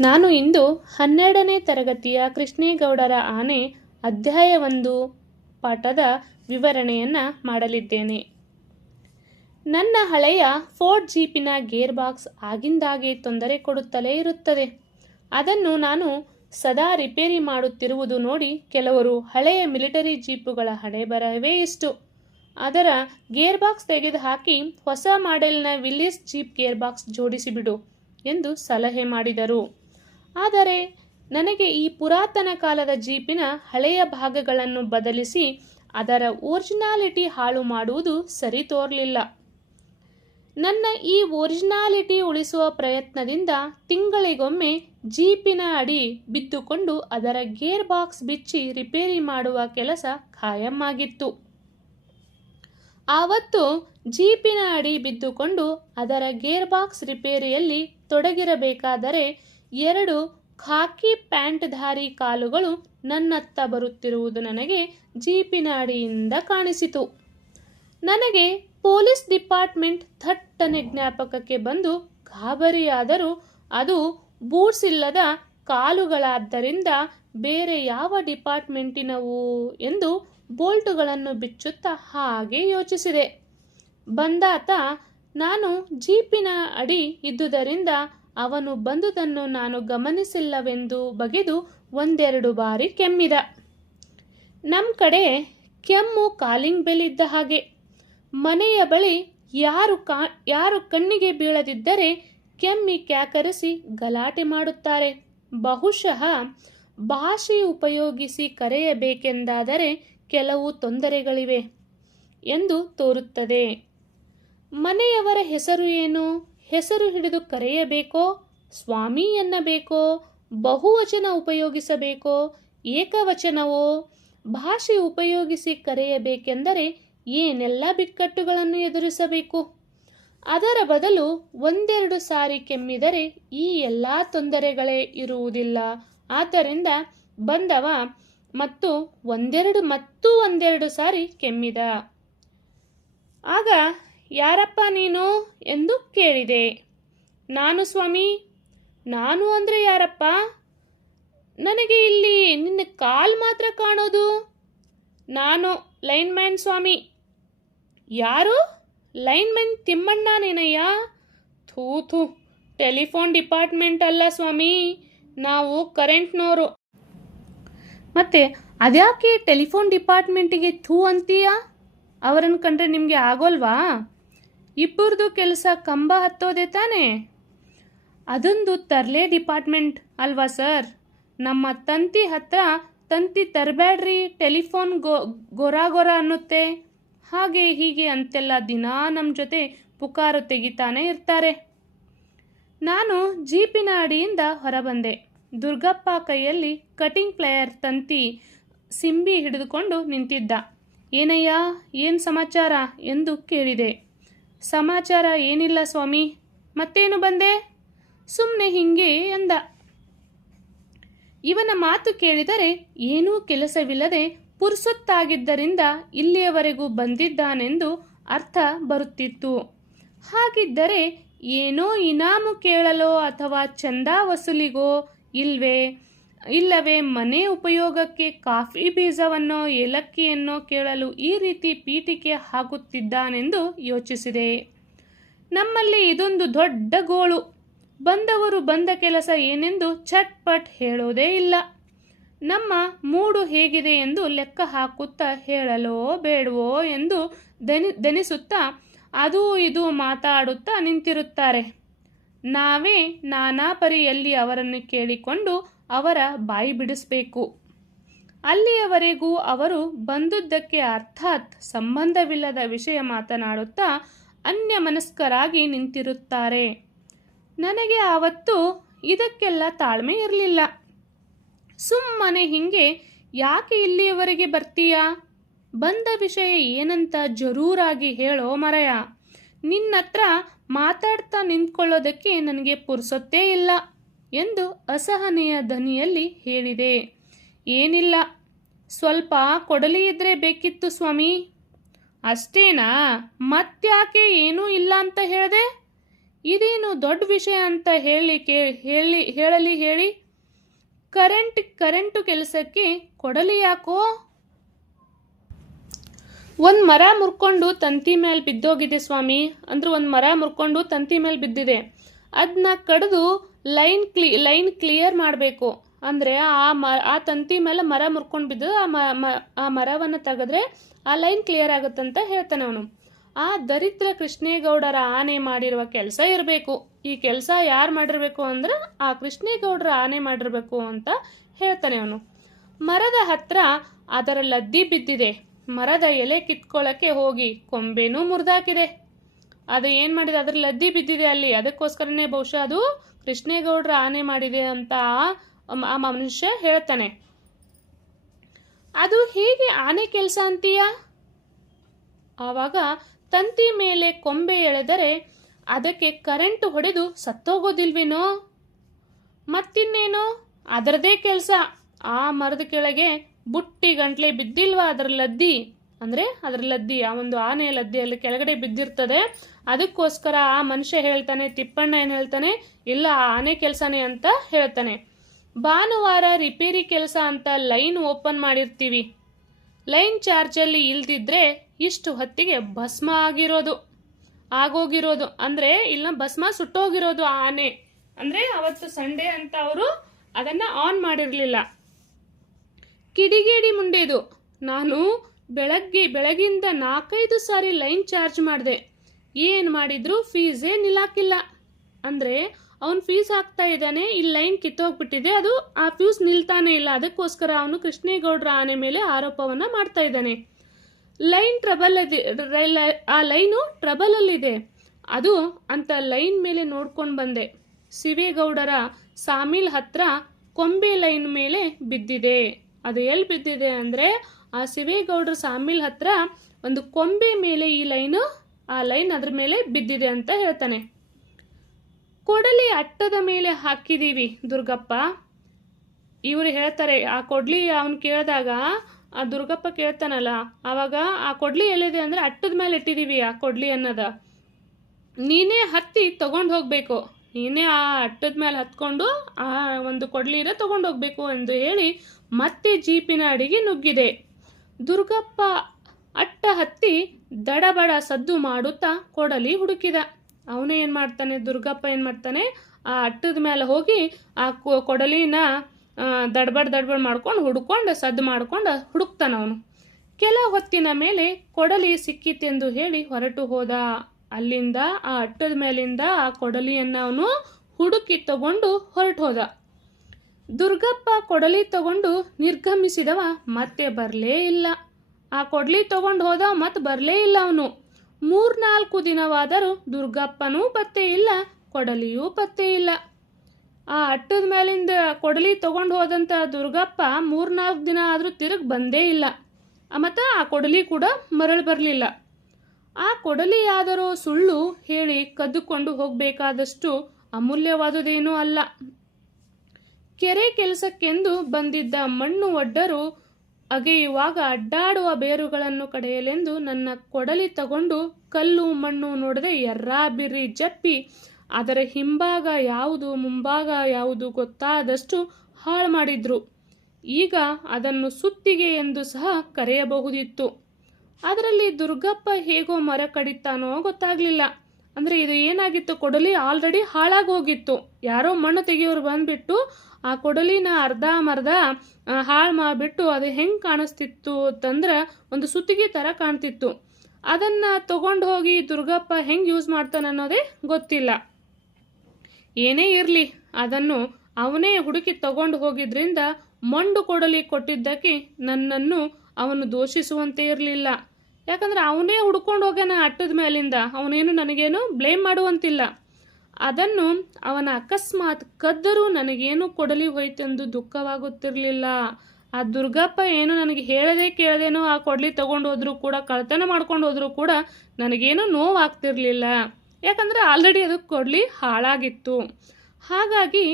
ನಾನು ಇಂದು 12ನೇ ತರಗತಿಯ ಕೃಷ್ಣೇಗೌಡರ ಆನೆ ಅಧ್ಯಾಯ 1 ಪಾಠದ ವಿವರಣೆಯನ್ನು ಮಾಡಲಿದ್ದೇನೆ. ನನ್ನ ಹಳೆಯ ಫೋರ್ಡ್ ಜೀಪಿನ ಗೇರ್ ಬಾಕ್ಸ್ ಆಗಿಂದಾಗೆ ತೊಂದರೆ ಕೊಡುತ್ತಲೇ ಇರುತ್ತದೆ. ಅದನ್ನು ನಾನು ಸದಾ ರಿಪೇರಿ ಮಾಡುತ್ತಿರುವುದು ನೋಡಿ ಕೆಲವರು ಹಳೆಯ ಮಿಲಿಟರಿ ಜೀಪುಗಳ ಹಣೆಬರಹವೇ ಇಷ್ಟು, ಅದರ ಗೇರ್ ಬಾಕ್ಸ್ ತೆಗೆದುಹಾಕಿ ಹೊಸ ಮಾಡೆಲ್ನ ವಿಲ್ಲಿಸ್ ಜೀಪ್ ಗೇರ್ ಬಾಕ್ಸ್ ಜೋಡಿಸಿಬಿಡು ಎಂದು ಸಲಹೆ ಮಾಡಿದರು. ಆದರೆ ನನಗೆ ಈ ಪುರಾತನ ಕಾಲದ ಜೀಪಿನ ಹಳೆಯ ಭಾಗಗಳನ್ನು ಬದಲಿಸಿ ಅದರ ಒರಿಜಿನಾಲಿಟಿ ಹಾಳು ಮಾಡುವುದು ಸರಿ ತೋರಲಿಲ್ಲ. ನನ್ನ ಈ ಒರಿಜಿನಾಲಿಟಿ ಉಳಿಸುವ ಪ್ರಯತ್ನದಿಂದ ತಿಂಗಳಿಗೊಮ್ಮೆ ಜೀಪಿನ ಅಡಿ ಬಿದ್ದುಕೊಂಡು ಅದರ ಗೇರ್ ಬಾಕ್ಸ್ ಬಿಚ್ಚಿ ರಿಪೇರಿ ಮಾಡುವ ಕೆಲಸ ಖಾಯಂ ಆಗಿತ್ತು. ಆವತ್ತು ಜೀಪಿನ ಅಡಿ ಬಿದ್ದುಕೊಂಡು ಅದರ ಗೇರ್ ಬಾಕ್ಸ್ ರಿಪೇರಿಯಲ್ಲಿ ತೊಡಗಿರಬೇಕಾದರೆ 2 ಖಾಕಿ ಪ್ಯಾಂಟ್ಧಾರಿ ಕಾಲುಗಳು ನನ್ನತ್ತ ಬರುತ್ತಿರುವುದು ನನಗೆ ಜೀಪಿನ ಅಡಿಯಿಂದ ಕಾಣಿಸಿತು. ನನಗೆ ಪೊಲೀಸ್ ಡಿಪಾರ್ಟ್ಮೆಂಟ್ ಥಟ್ಟನೆ ಜ್ಞಾಪಕಕ್ಕೆ ಬಂದು ಗಾಬರಿಯಾದರೂ ಅದು ಬೂಟ್ಸ್ ಇಲ್ಲದ ಕಾಲುಗಳಾದ್ದರಿಂದ ಬೇರೆ ಯಾವ ಡಿಪಾರ್ಟ್ಮೆಂಟಿನವು ಎಂದು ಬೋಲ್ಟುಗಳನ್ನು ಬಿಚ್ಚುತ್ತಾ ಹಾಗೆ ಯೋಚಿಸಿದೆ. ಬಂದಾತ ನಾನು ಜೀಪಿನ ಅಡಿ ಇದ್ದುದರಿಂದ ಅವನು ಬಂದುದನ್ನು ನಾನು ಗಮನಿಸಿಲ್ಲವೆಂದು ಬಗೆದು 1-2 ಬಾರಿ ಕೆಮ್ಮಿದ. ನಮ್ಮ ಕಡೆ ಕೆಮ್ಮು ಕಾಲಿಂಗ್ ಬೆಲ್ ಇದ್ದ ಹಾಗೆ. ಮನೆಯ ಬಳಿ ಯಾರು ಕಣ್ಣಿಗೆ ಬೀಳದಿದ್ದರೆ ಕೆಮ್ಮಿ ಕ್ಯಾಕರಿಸಿ ಗಲಾಟೆ ಮಾಡುತ್ತಾರೆ. ಬಹುಶಃ ಭಾಷೆ ಉಪಯೋಗಿಸಿ ಕರೆಯಬೇಕೆಂದಾದರೆ ಕೆಲವು ತೊಂದರೆಗಳಿವೆ ಎಂದು ತೋರುತ್ತದೆ. ಮನೆಯವರ ಹೆಸರು ಏನು? ಹೆಸರು ಹಿಡಿದು ಕರೆಯಬೇಕೋ, ಸ್ವಾಮಿ ಎನ್ನಬೇಕೋ, ಬಹುವಚನ ಉಪಯೋಗಿಸಬೇಕೋ, ಏಕವಚನವೋ? ಭಾಷೆ ಉಪಯೋಗಿಸಿ ಕರೆಯಬೇಕೆಂದರೆ ಏನೆಲ್ಲ ಬಿಕ್ಕಟ್ಟುಗಳನ್ನು ಎದುರಿಸಬೇಕು. ಅದರ ಬದಲು 1-2 ಸಾರಿ ಕೆಮ್ಮಿದರೆ ಈ ಎಲ್ಲ ತೊಂದರೆಗಳೇ ಇರುವುದಿಲ್ಲ. ಆದ್ದರಿಂದ ಬಂದವ ಮತ್ತು ಒಂದೆರಡು ಸಾರಿ ಕೆಮ್ಮಿದ. ಆಗ ಯಾರಪ್ಪ ನೀನು ಎಂದು ಕೇಳಿದೆ. ನಾನು ಸ್ವಾಮಿ. ನಾನು ಅಂದರೆ ಯಾರಪ್ಪ? ನನಗೆ ಇಲ್ಲಿ ನಿನ್ನ ಕಾಲ್ ಮಾತ್ರ ಕಾಣೋದು. ನಾನು ಲೈನ್ಮ್ಯಾನ್ ಸ್ವಾಮಿ. ಯಾರು? ಲೈನ್ಮ್ಯಾನ್ ತಿಮ್ಮಣ್ಣನೇನಯ್ಯ? ಥೂ, ಟೆಲಿಫೋನ್ ಡಿಪಾರ್ಟ್ಮೆಂಟ್ ಅಲ್ಲ ಸ್ವಾಮಿ, ನಾವು ಕರೆಂಟ್ನವರು. ಮತ್ತೆ ಅದ್ಯಾಕೆ ಟೆಲಿಫೋನ್ ಡಿಪಾರ್ಟ್ಮೆಂಟಿಗೆ ಥೂ ಅಂತೀಯ? ಅವರನ್ನು ಕಂಡ್ರೆ ನಿಮಗೆ ಆಗೋಲ್ವಾ? ಇಬ್ಬರದು ಕೆಲಸ ಕಂಬ ಹತ್ತೋದೆ ತಾನೆ. ಅದೊಂದು ತರ್ಲೆ ಡಿಪಾರ್ಟ್ಮೆಂಟ್ ಅಲ್ವಾ ಸರ್? ನಮ್ಮ ತಂತಿ ಹತ್ರ ತಂತಿ ತರಬೇಡ್ರಿ, ಟೆಲಿಫೋನ್ ಗೊರ ಅನ್ನುತ್ತೆ, ಹಾಗೆ ಹೀಗೆ ಅಂತೆಲ್ಲ ದಿನಾ ನಮ್ಮ ಜೊತೆ ಪುಕಾರು ತೆಗಿತಾನೆ ಇರ್ತಾರೆ. ನಾನು ಜೀಪಿನ ಅಡಿಯಿಂದ ಹೊರಬಂದೆ. ದುರ್ಗಪ್ಪ ಕೈಯಲ್ಲಿ ಕಟಿಂಗ್ ಪ್ಲೇಯರ್ ತಂತಿ ಸಿಂಬಿ ಹಿಡಿದುಕೊಂಡು ನಿಂತಿದ್ದ. ಏನಯ್ಯ, ಏನು ಸಮಾಚಾರ ಎಂದು ಕೇಳಿದೆ. ಸಮಾಚಾರ ಏನಿಲ್ಲ ಸ್ವಾಮಿ. ಮತ್ತೇನು ಬಂದೆ? ಸುಮ್ಮನೆ ಹಿಂಗೆ ಎಂದ. ಇವನ ಮಾತು ಕೇಳಿದರೆ ಏನೂ ಕೆಲಸವಿಲ್ಲದೆ ಪುರ್ಸೊತ್ತಾಗಿದ್ದರಿಂದ ಇಲ್ಲಿಯವರೆಗೂ ಬಂದಿದ್ದಾನೆಂದು ಅರ್ಥ ಬರುತ್ತಿತ್ತು. ಹಾಗಿದ್ದರೆ ಏನೋ ಇನಾಮು ಕೇಳಲೋ ಅಥವಾ ಚಂದಾ ವಸೂಲಿಗೋ ಇಲ್ಲವೇ ಮನೆ ಉಪಯೋಗಕ್ಕೆ ಕಾಫಿ ಬೀಜವನ್ನೋ ಏಲಕ್ಕಿಯನ್ನೋ ಕೇಳಲು ಈ ರೀತಿ ಪೀಠಿಕೆ ಹಾಕುತ್ತಿದ್ದಾನೆಂದು ಯೋಚಿಸಿದೆ. ನಮ್ಮಲ್ಲಿ ಇದೊಂದು ದೊಡ್ಡ ಗೋಳು. ಬಂದವರು ಬಂದ ಕೆಲಸ ಏನೆಂದು ಚಟ್ಪಟ್ ಹೇಳೋದೇ ಇಲ್ಲ. ನಮ್ಮ ಮೂಡು ಹೇಗಿದೆ ಎಂದು ಲೆಕ್ಕ ಹಾಕುತ್ತಾ ಹೇಳಲೋ ಬೇಡವೋ ಎಂದು ದನಿಸುತ್ತಾ ಅದೂ ಇದು ಮಾತಾಡುತ್ತಾ ನಿಂತಿರುತ್ತಾರೆ. ನಾವೇ ನಾನಾ ಪರಿಯಲ್ಲಿ ಅವರನ್ನು ಕೇಳಿಕೊಂಡು ಅವರ ಬಾಯಿ ಬಿಡಿಸಬೇಕು. ಅಲ್ಲಿಯವರೆಗೂ ಅವರು ಬಂದುದಕ್ಕೆ ಅರ್ಥಾತ್ ಸಂಬಂಧವಿಲ್ಲದ ವಿಷಯ ಮಾತನಾಡುತ್ತಾ ಅನ್ಯಮನಸ್ಕರಾಗಿ ನಿಂತಿರುತ್ತಾರೆ. ನನಗೆ ಆವತ್ತು ಇದಕ್ಕೆಲ್ಲ ತಾಳ್ಮೆ ಇರಲಿಲ್ಲ. ಸುಮ್ಮನೆ ಹಿಂಗೆ ಯಾಕೆ ಇಲ್ಲಿಯವರೆಗೆ ಬರ್ತೀಯಾ? ಬಂದ ವಿಷಯ ಏನಂತ ಜರೂರಾಗಿ ಹೇಳೋ ಮರಯ. ನಿನ್ನತ್ರ ಮಾತಾಡ್ತಾ ನಿಂತ್ಕೊಳ್ಳೋದಕ್ಕೆ ನನಗೆ ಪುರ್ಸೊತ್ತೇ ಇಲ್ಲ ಎಂದು ಅಸಹನೆಯ ಧ್ವನಿಯಲ್ಲಿ ಹೇಳಿದೆ. ಏನಿಲ್ಲ, ಸ್ವಲ್ಪ ಕೊಡಲಿ ಇದ್ರೆ ಬೇಕಿತ್ತು ಸ್ವಾಮಿ. ಅಷ್ಟೇನಾ? ಮತ್ತ್ಯಾಕೆ ಏನೂ ಇಲ್ಲ ಅಂತ ಹೇಳಿದೆ? ಇದೇನು ದೊಡ್ಡ ವಿಷಯ ಅಂತ ಹೇಳಿ ಕರೆಂಟು ಕೆಲಸಕ್ಕೆ ಕೊಡಲಿ ಯಾಕೋ? ಒಂದು ಮರ ಮುರ್ಕೊಂಡು ತಂತಿ ಮೇಲೆ ಬಿದ್ದೋಗಿದೆ ಸ್ವಾಮಿ. ಅಂದ್ರೆ ಒಂದು ಮರ ಮುರ್ಕೊಂಡು ತಂತಿ ಮೇಲೆ ಬಿದ್ದಿದೆ. ಅದನ್ನ ಕಡಿದು ಲೈನ್ ಕ್ಲಿಯರ್ ಮಾಡಬೇಕು. ಅಂದರೆ ಆ ತಂತಿ ಮೇಲೆ ಮರ ಮುರ್ಕೊಂಡು ಬಿದ್ದು ಆ ಮರವನ್ನು ತೆಗೆದ್ರೆ ಆ ಲೈನ್ ಕ್ಲಿಯರ್ ಆಗುತ್ತಂತ ಹೇಳ್ತಾನೆ ಅವನು. ಆ ದರಿದ್ರ ಕೃಷ್ಣೇಗೌಡರ ಆನೆ ಮಾಡಿರುವ ಕೆಲಸ ಇರಬೇಕು. ಈ ಕೆಲಸ ಯಾರು ಮಾಡಿರಬೇಕು ಅಂದ್ರೆ ಆ ಕೃಷ್ಣೇಗೌಡರ ಆನೆ ಮಾಡಿರಬೇಕು ಅಂತ ಹೇಳ್ತಾನೆ ಅವನು. ಮರದ ಹತ್ರ ಅದರ ಲದ್ದಿ ಬಿದ್ದಿದೆ. ಮರದ ಎಲೆ ಕಿತ್ಕೊಳ್ಳೋಕ್ಕೆ ಹೋಗಿ ಕೊಂಬೆನೂ ಮುರಿದಾಕಿದೆ. ಅದು ಏನು ಮಾಡಿದೆ, ಅದರ ಲದ್ದಿ ಬಿದ್ದಿದೆ ಅಲ್ಲಿ. ಅದಕ್ಕೋಸ್ಕರನೇ ಬಹುಶಃ ಅದು ಕೃಷ್ಣೇಗೌಡರ ಆನೆ ಮಾಡಿದೆ ಅಂತ ಆ ಮನುಷ್ಯ ಹೇಳ್ತಾನೆ. ಅದು ಹೇಗೆ ಆನೆ ಕೆಲಸ ಅಂತೀಯ? ಆವಾಗ ತಂತಿ ಮೇಲೆ ಕೊಂಬೆ ಎಳೆದರೆ ಅದಕ್ಕೆ ಕರೆಂಟ್ ಹೊಡೆದು ಸತ್ತೋಗೋದಿಲ್ವೇನೋ? ಮತ್ತಿನ್ನೇನೋ ಅದರದೇ ಕೆಲಸ. ಆ ಮರದ ಕೆಳಗೆ ಬುಟ್ಟಿ ಗಂಟ್ಲೆ ಬಿದ್ದಿಲ್ವಾ ಅದರ ಲದ್ದಿ? ಅಂದರೆ ಅದರ ಲದ್ದಿ, ಆ ಒಂದು ಆನೆಯ ಲದ್ದಿ ಅಲ್ಲಿ ಕೆಳಗಡೆ ಬಿದ್ದಿರ್ತದೆ. ಅದಕ್ಕೋಸ್ಕರ ಆ ಮನುಷ್ಯ ಹೇಳ್ತಾನೆ, ತಿಪ್ಪಣ್ಣ ಏನು ಹೇಳ್ತಾನೆ, ಇಲ್ಲ ಆನೆ ಕೆಲಸನೇ ಅಂತ ಹೇಳ್ತಾನೆ. ಭಾನುವಾರ ರಿಪೇರಿ ಕೆಲಸ ಅಂತ ಲೈನ್ ಓಪನ್ ಮಾಡಿರ್ತೀವಿ. ಲೈನ್ ಚಾರ್ಜಲ್ಲಿ ಇಲ್ದಿದ್ರೆ ಇಷ್ಟು ಹೊತ್ತಿಗೆ ಭಸ್ಮ ಆಗೋಗಿರೋದು. ಅಂದರೆ ಇಲ್ಲ ಭಸ್ಮ ಸುಟ್ಟೋಗಿರೋದು ಆ ಆನೆ. ಅಂದರೆ ಅವತ್ತು ಸಂಡೇ ಅಂತ ಅವರು ಅದನ್ನು ಆನ್ ಮಾಡಿರಲಿಲ್ಲ. ಕಿಡಿಗೇಡಿ ಮುಂಡೆದು. ನಾನು ಬೆಳಗಿಂದ 4-5 ಸಾರಿ ಲೈನ್ ಚಾರ್ಜ್ ಮಾಡಿದೆ. ಏನು ಮಾಡಿದ್ರು ಫೀಸೇ ನಿಲ್ಲಾಕಿಲ್ಲ. ಅಂದರೆ ಅವನು ಫೀಸ್ ಹಾಕ್ತಾ ಇದ್ದಾನೆ, ಇಲ್ಲಿ ಲೈನ್ ಕಿತ್ತೋಗ್ಬಿಟ್ಟಿದೆ, ಅದು ಆ ಫ್ಯೂಸ್ ನಿಲ್ತಾನೆ ಇಲ್ಲ. ಅದಕ್ಕೋಸ್ಕರ ಅವನು ಕೃಷ್ಣೇಗೌಡರ ಆನೆ ಮೇಲೆ ಆರೋಪವನ್ನು ಮಾಡ್ತಾ ಇದ್ದಾನೆ. ಆ ಲೈನು ಟ್ರಬಲಲ್ಲಿದೆ. ಅದು ಅಂತ ಲೈನ್ ಮೇಲೆ ನೋಡ್ಕೊಂಡು ಬಂದೆ. ಶಿವೇಗೌಡರ ಸಾಮಿಲ್ ಹತ್ರ ಕೊಂಬೆ ಲೈನ್ ಮೇಲೆ ಬಿದ್ದಿದೆ. ಅದು ಎಲ್ಲಿ ಬಿದ್ದಿದೆ ಅಂದರೆ ಆ ಶಿವೇಗೌಡರ ಸಾಮಿಲ್ ಹತ್ರ ಒಂದು ಕೊಂಬೆ ಮೇಲೆ ಆ ಲೈನ್ ಅದ್ರ ಮೇಲೆ ಬಿದ್ದಿದೆ ಅಂತ ಹೇಳ್ತಾನೆ. ಕೊಡಲಿ ಅಟ್ಟದ ಮೇಲೆ ಹಾಕಿದೀವಿ ದುರ್ಗಪ್ಪ. ಇವರು ಹೇಳ್ತಾರೆ, ಆ ಕೊಡ್ಲಿ ಅವನು ಕೇಳಿದಾಗ ಆ ದುರ್ಗಪ್ಪ ಕೇಳ್ತಾನಲ್ಲ, ಆವಾಗ ಆ ಕೊಡ್ಲಿ ಎಲ್ಲಿದೆ ಅಂದರೆ ಅಟ್ಟದ ಮೇಲೆ ಇಟ್ಟಿದ್ದೀವಿ ಆ ಕೊಡ್ಲಿ ಅನ್ನೋದ. ನೀನೇ ಹತ್ತಿ ತಗೊಂಡು ಹೋಗಬೇಕು, ನೀನೇ ಆ ಅಟ್ಟದ ಮೇಲೆ ಹತ್ಕೊಂಡು ಆ ಒಂದು ಕೊಡ್ಲಿನ ತಗೊಂಡು ಹೋಗ್ಬೇಕು ಎಂದು ಹೇಳಿ ಮತ್ತೆ ಜೀಪಿನ ಅಡಿಗೆ ನುಗ್ಗಿದೆ. ದುರ್ಗಪ್ಪ ಅಟ್ಟ ಹತ್ತಿ ದಡಬಡ ಸದ್ದು ಮಾಡುತ್ತಾ ಕೊಡಲಿ ಹುಡುಕಿದ. ಅವನೇ ಏನು ಮಾಡ್ತಾನೆ, ದುರ್ಗಪ್ಪ ಏನು ಮಾಡ್ತಾನೆ, ಆ ಅಟ್ಟದ ಮೇಲೆ ಹೋಗಿ ಆ ಕೊಡಲಿನ ದಡ್ಬಡ್ ಮಾಡ್ಕೊಂಡು ಸದ್ದು ಮಾಡ್ಕೊಂಡು ಹುಡುಕ್ತಾನ ಅವನು. ಕೆಲ ಹೊತ್ತಿನ ಮೇಲೆ ಕೊಡಲಿ ಸಿಕ್ಕಿತೆಂದು ಹೇಳಿ ಹೊರಟು ಹೋದ. ಅಲ್ಲಿಂದ ಆ ಅಟ್ಟದ ಮೇಲಿಂದ ಆ ಕೊಡಲಿಯನ್ನು ಅವನು ಹುಡುಕಿ ತಗೊಂಡು ಹೊರಟು ಹೋದ. ದುರ್ಗಪ್ಪ ಕೊಡಲಿ ತಗೊಂಡು ನಿರ್ಗಮಿಸಿದವ ಮತ್ತೆ ಬರಲೇ ಇಲ್ಲ. ಆ ಕೊಡಲಿ ತಗೊಂಡು ಹೋದ ಮತ್ತೆ ಬರಲೇ ಇಲ್ಲ ಅವನು. 3-4 ದಿನವಾದರೂ ದುರ್ಗಪ್ಪನೂ ಪತ್ತೆ ಇಲ್ಲ, ಕೊಡಲಿಯೂ ಪತ್ತೆ ಇಲ್ಲ. ಆ ಅಟ್ಟದ ಮೇಲಿಂದ ಕೊಡಲಿ ತಗೊಂಡು ಹೋದಂಥ ದುರ್ಗಪ್ಪ 3-4 ದಿನ ಆದರೂ ತಿರುಗಿ ಬಂದೇ ಇಲ್ಲ. ಮತ್ತು ಆ ಕೊಡಲಿ ಕೂಡ ಮರಳಿ ಬರಲಿಲ್ಲ. ಆ ಕೊಡಲಿಯಾದರೂ ಸುಳ್ಳು ಹೇಳಿ ಕದ್ದುಕೊಂಡು ಹೋಗಬೇಕಾದಷ್ಟು ಅಮೂಲ್ಯವಾದುದೇನೂ ಅಲ್ಲ. ಕೆರೆ ಕೆಲಸಕ್ಕೆಂದು ಬಂದಿದ್ದ ಮಣ್ಣು ಒಡ್ಡರು ಅಗೆಯುವಾಗ ಅಡ್ಡಾಡುವ ಬೇರುಗಳನ್ನು ಕಡೆಯಲೆಂದು ನನ್ನ ಕೊಡಲಿ ತಗೊಂಡು ಕಲ್ಲು ಮಣ್ಣು ನೋಡದೆ ಎರ್ರಾಬಿರ್ರಿ ಜಪ್ಪಿ ಅದರ ಹಿಂಭಾಗ ಯಾವುದು ಮುಂಭಾಗ ಯಾವುದು ಗೊತ್ತಾದಷ್ಟು ಹಾಳು ಮಾಡಿದ್ರು. ಈಗ ಅದನ್ನು ಸುತ್ತಿಗೆ ಎಂದು ಸಹ ಕರೆಯಬಹುದಿತ್ತು. ಅದರಲ್ಲಿ ದುರ್ಗಪ್ಪ ಹೇಗೋ ಮರ ಕಡಿತಾನೋ ಗೊತ್ತಾಗಲಿಲ್ಲ. ಅಂದರೆ ಇದು ಏನಾಗಿತ್ತು, ಕೊಡಲಿ ಆಲ್ರೆಡಿ ಹಾಳಾಗಿ ಹೋಗಿತ್ತು. ಯಾರೋ ಮಣ್ಣು ತೆಗೆಯೋರು ಬಂದುಬಿಟ್ಟು ಆ ಕೊಡಲಿನ ಅರ್ಧ ಹಾಳು ಮಾಡಿಬಿಟ್ಟು ಅದು ಹೆಂಗೆ ಕಾಣಿಸ್ತಿತ್ತು ಅಂತಂದ್ರೆ ಒಂದು ಸುತ್ತಿಗೆ ಥರ ಕಾಣ್ತಿತ್ತು. ಅದನ್ನು ತಗೊಂಡು ಹೋಗಿ ದುರ್ಗಪ್ಪ ಹೆಂಗೆ ಯೂಸ್ ಮಾಡ್ತಾನೆ ಅನ್ನೋದೇ ಗೊತ್ತಿಲ್ಲ. ಏನೇ ಇರಲಿ, ಅದನ್ನು ಅವನೇ ಹುಡುಕಿ ತಗೊಂಡು ಹೋಗಿದ್ರಿಂದ ಮೊಂಡು ಕೊಡಲಿ ಕೊಟ್ಟಿದ್ದಕ್ಕೆ ನನ್ನನ್ನು ಅವನು ದೋಷಿಸುವಂತೆ ಇರಲಿಲ್ಲ. ಯಾಕಂದರೆ ಅವನೇ ಹುಡ್ಕೊಂಡು ಹೋಗ್ಯಾನ ಅಟ್ಟದ ಮೇಲಿಂದ, ಅವನೇನು ನನಗೇನು ಬ್ಲೇಮ್ ಮಾಡುವಂತಿಲ್ಲ. ಅದನ್ನು ಅವನ ಅಕಸ್ಮಾತ್ ಕದ್ದರೂ ನನಗೇನು ಕೊಡಲಿ ಹೋಯ್ತೆಂದು ದುಃಖವಾಗುತ್ತಿರಲಿಲ್ಲ. ಆ ದುರ್ಗಪ್ಪ ಏನು ನನಗೆ ಹೇಳದೆ ಕೇಳದೇನೋ ಆ ಕೊಡಲಿ ತಗೊಂಡು ಹೋದ್ರು ಕೂಡ, ಕಳ್ತನ ಮಾಡ್ಕೊಂಡು ಹೋದ್ರು ಕೂಡ ನನಗೇನು ನೋವಾಗ್ತಿರ್ಲಿಲ್ಲ. ಯಾಕಂದರೆ ಆಲ್ರೆಡಿ ಅದು ಕೊಡಲಿ ಹಾಳಾಗಿತ್ತು. ಹಾಗಾಗಿ